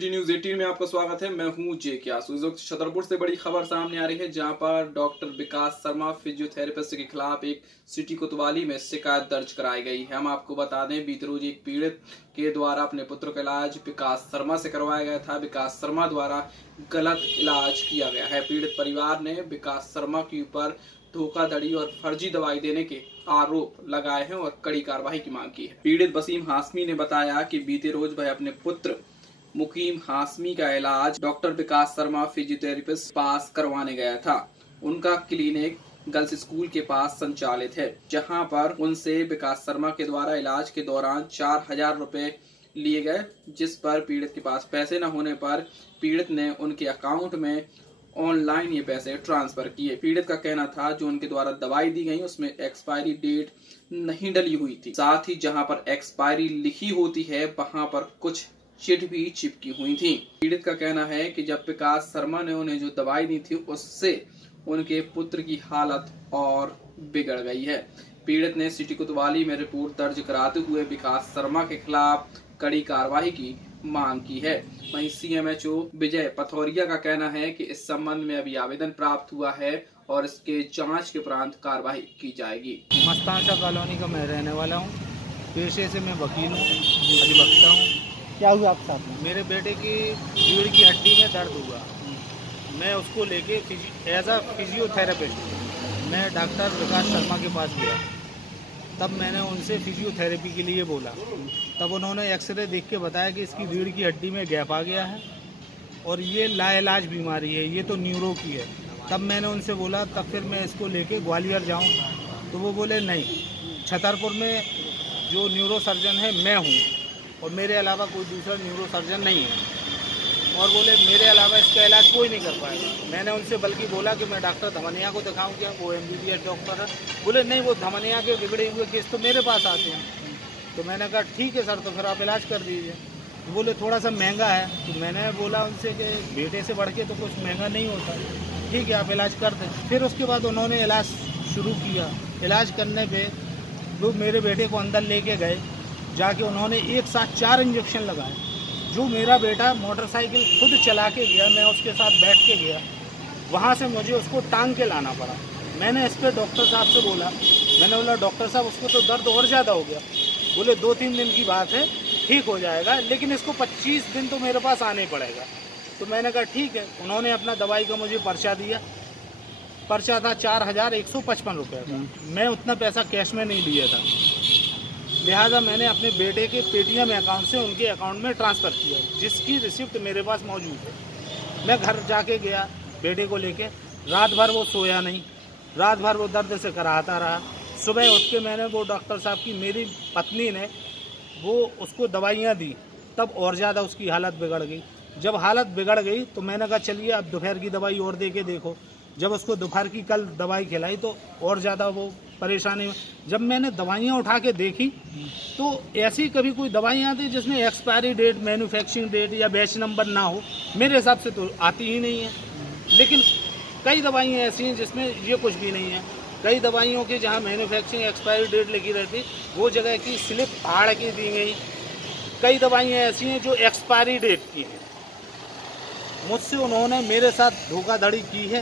City news 18 में आपका स्वागत है। मैं हूं जे क्यासु। इस वक्त छतरपुर से बड़ी खबर सामने आ रही है, जहां पर डॉक्टर विकास शर्मा फिजियोथेरेपिस्ट के खिलाफ एक सिटी कोतवाली में शिकायत दर्ज कराई गई है। हम आपको बता दें, बीते रोज एक पीड़ित के द्वारा अपने पुत्र का इलाज विकास शर्मा से करवाया गया था। विकास शर्मा द्वारा गलत इलाज किया गया है। पीड़ित परिवार ने विकास शर्मा के ऊपर धोखाधड़ी और फर्जी दवाई देने के आरोप लगाए हैं और कड़ी कार्रवाई की मांग की है। पीड़ित वसीम हाशमी ने बताया कि बीते रोज वह अपने पुत्र मुकीम हाशमी का इलाज डॉक्टर विकास शर्मा फिजियोथेरेपिस्ट पास करवाने गया था। उनका क्लिनिक गर्ल्स स्कूल के पास संचालित है, जहां पर उनसे विकास शर्मा के द्वारा इलाज के दौरान 4000 रुपए लिए गए, जिस पर पीड़ित के पास पैसे न होने पर पीड़ित ने उनके अकाउंट में ऑनलाइन ये पैसे ट्रांसफर किए। पीड़ित का कहना था जो उनके द्वारा दवाई दी गई उसमें एक्सपायरी डेट नहीं डली हुई थी। साथ ही जहां पर एक्सपायरी लिखी होती है वहां पर कुछ चिट भी चिपकी हुई थी। पीड़ित का कहना है कि जब विकास शर्मा ने उन्हें जो दवाई दी थी उससे उनके पुत्र की हालत और बिगड़ गई है। पीड़ित ने सिटी कोतवाली में रिपोर्ट दर्ज कराते हुए विकास शर्मा के खिलाफ कड़ी कार्रवाई की मांग की है। वहीं सीएमएचओ विजय पथौरिया का कहना है कि इस संबंध में अभी आवेदन प्राप्त हुआ है और इसके जांच के उपरांत कार्रवाई की जाएगी। मस्तानशाह कॉलोनी का मैं रहने वाला हूँ। पेशे से मैं वकील हूँ, अधिवक्ता हूँ। क्या हुआ आपके साथ में? मेरे बेटे की रीढ़ की हड्डी में दर्द हुआ। मैं उसको लेके एज अ फिजियोथेरेपिस्ट मैं डॉक्टर विकास शर्मा के पास गया। तब मैंने उनसे फिजियोथेरेपी के लिए बोला। तब उन्होंने एक्सरे देख के बताया कि इसकी रीढ़ की हड्डी में गैप आ गया है और ये लाइलाज बीमारी है, ये तो न्यूरो की है। तब मैंने उनसे बोला तब फिर मैं इसको लेके ग्वालियर जाऊं, तो वो बोले नहीं, छतरपुर में जो न्यूरो सर्जन है मैं हूं और मेरे अलावा कोई दूसरा न्यूरो सर्जन नहीं है, और बोले मेरे अलावा इसका इलाज कोई नहीं कर पाएगा। मैंने उनसे बल्कि बोला कि मैं डॉक्टर धमनिया को दिखाऊं क्या, वो MBBS डॉक्टर है। बोले नहीं, वो धमनिया के बिगड़े हुए केस तो मेरे पास आते हैं। तो मैंने कहा ठीक है सर, तो फिर आप इलाज कर दीजिए। तो बोले थोड़ा सा महंगा है। तो मैंने बोला उनसे कि बेटे से बढ़ के तो कुछ महंगा नहीं होता, ठीक है आप इलाज कर दें। फिर उसके बाद उन्होंने इलाज शुरू किया। इलाज करने पर वो मेरे बेटे को अंदर लेके गए, जाके उन्होंने एक साथ 4 इंजेक्शन लगाए। जो मेरा बेटा मोटरसाइकिल खुद चला के गया, मैं उसके साथ बैठ के गया, वहाँ से मुझे उसको टांग के लाना पड़ा। मैंने इस पर डॉक्टर साहब से बोला, मैंने बोला डॉक्टर साहब उसको तो दर्द और ज़्यादा हो गया। बोले 2-3 दिन की बात है, ठीक हो जाएगा, लेकिन इसको 25 दिन तो मेरे पास आने ही पड़ेगा। तो मैंने कहा ठीक है। उन्होंने अपना दवाई का मुझे पर्चा दिया। पर्चा था 4155 रुपये का। मैं उतना पैसा कैश में नहीं लिया था, लिहाजा मैंने अपने बेटे के पेटीएम अकाउंट से उनके अकाउंट में ट्रांसफ़र किया, जिसकी रिसिप्ट मेरे पास मौजूद है। मैं घर जाके गया बेटे को लेके, रात भर वो सोया नहीं, रात भर वो दर्द से कराता रहा। सुबह उठ के मैंने वो डॉक्टर साहब की मेरी पत्नी ने वो उसको दवाइयाँ दी, तब और ज़्यादा उसकी हालत बिगड़ गई। जब हालत बिगड़ गई तो मैंने कहा चलिए अब दोपहर की दवाई और दे के देखो। जब उसको दोपहर की कल दवाई खिलाई तो और ज़्यादा वो परेशानी में। जब मैंने दवाइयाँ उठा के देखी तो ऐसी कभी कोई दवाइयाँ आती जिसमें एक्सपायरी डेट, मैन्युफैक्चरिंग डेट या बैच नंबर ना हो, मेरे हिसाब से तो आती ही नहीं है। लेकिन कई दवाइयाँ ऐसी हैं जिसमें ये कुछ भी नहीं है। कई दवाइयों की जहाँ मैन्युफैक्चरिंग एक्सपायरी डेट लिखी रहती वो जगह की स्लिप फाड़ के दी गई। कई दवाइयाँ ऐसी हैं जो एक्सपायरी डेट की हैं। मुझसे उन्होंने मेरे साथ धोखाधड़ी की है।